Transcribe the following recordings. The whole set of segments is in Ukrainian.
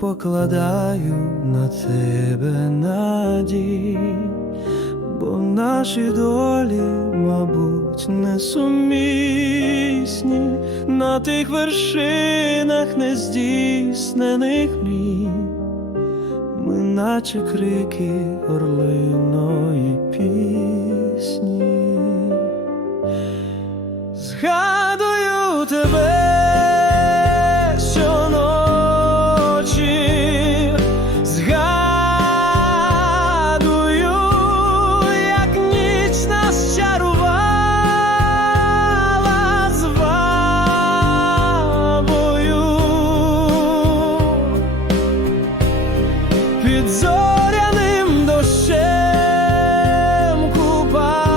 покладаю на тебе надій, бо наші долі, мабуть, несумісні на тих вершинах нездійснених мрій. Ми наче крики орлиної пісні. Під зоряним дощем купалися,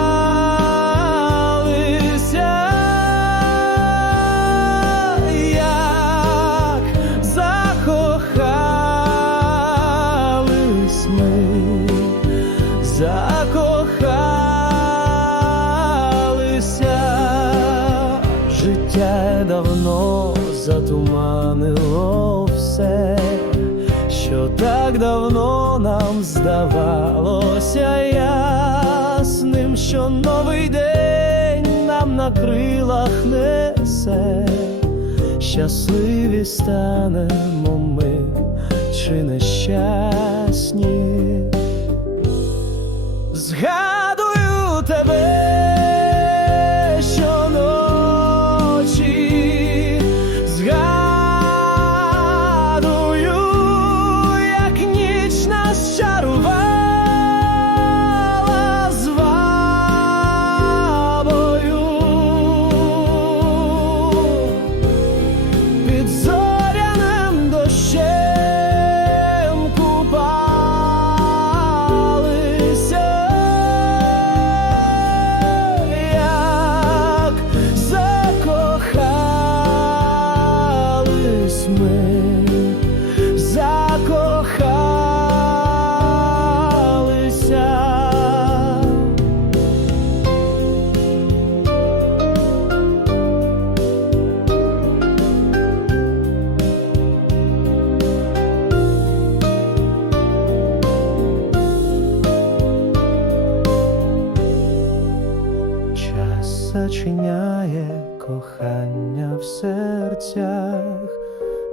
як закохались ми, закохалися, життя давно затуманило все так давно нам здавалося ясним, що новий день нам на крилах несе, щасливі станемо ми чи нещасні. Ми, закохалися. Час зачиняє кохання в серцях,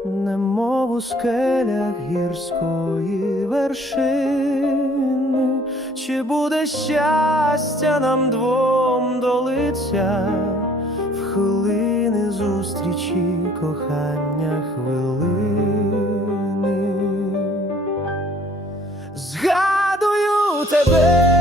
немов у скелях гірської вершини, чи буде щастя нам двом до в хвилини зустрічі кохання хвилини. Згадую тебе